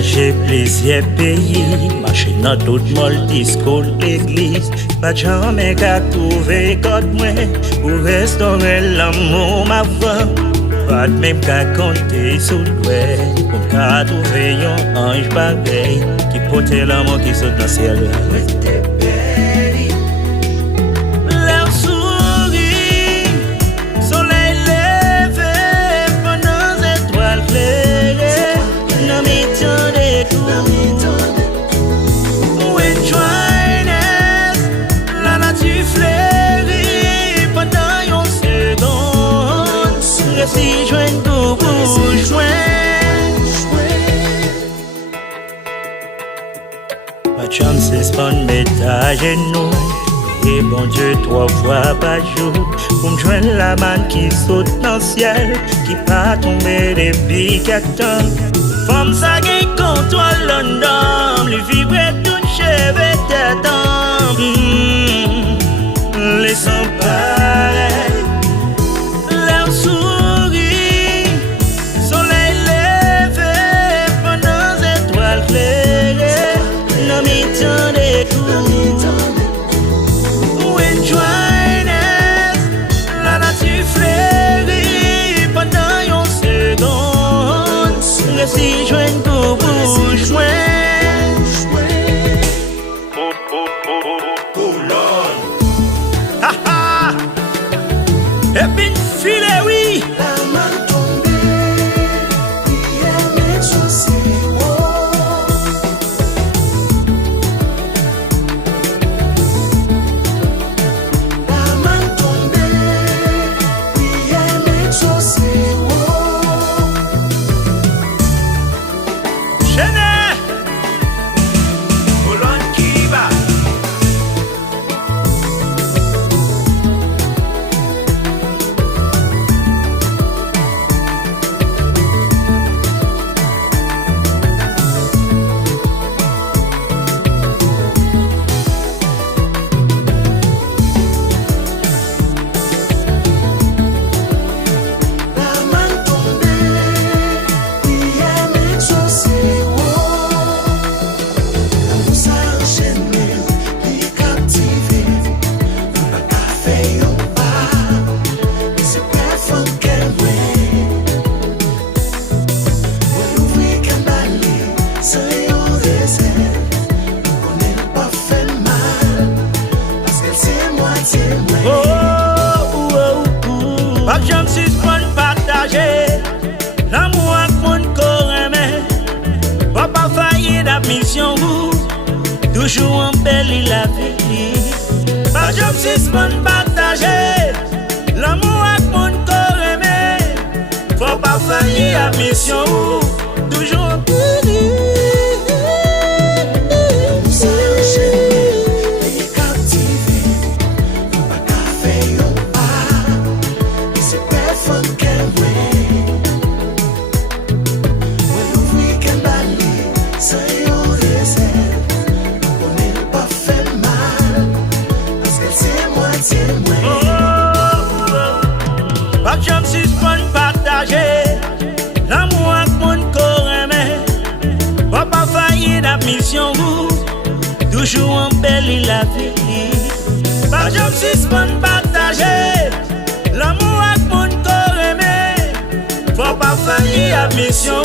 Partager plaisir pays, marcher dans tout le disco l'église. Pas jamais qu'à trouver code moi pour restaurer l'amour ma voix. Pas même qu'à compter sous le doigt pour qu'à trouver un ange pareil qui porte l'amour qui saute dans le ciel. Si joigne tout pour pas de chance, c'est pas de mettre à genoux. Et bon Dieu, 3 fois par jour pour me joindre la manne qui saute dans le ciel, qui pas tomber depuis 4 ans. Femme ça qui contrôle London, lui vibrer tout cheveux tête. Laissons pareil. Si joigne tout bouche joint. Ha ha. Et puis filet oui. La main tombée, prière m'exaucer. La main tombée, prière m'exaucer. Pas de jambes suspendre, partager l'amour avec mon corps aimé. Papa failli la mission, toujours en belle la vie. Pas de jambes suspendre, partager l'amour avec mon corps aimé. Papa failli la mission, toujours en belle la vie. Pas de jambes suspendre, partager l'amour avec mon corps aimé. Papa failli la mission, toujours en belle la vie. Pas de jambes suspendre, partager l'amour avec mon corps aimé. Papa failli la mission.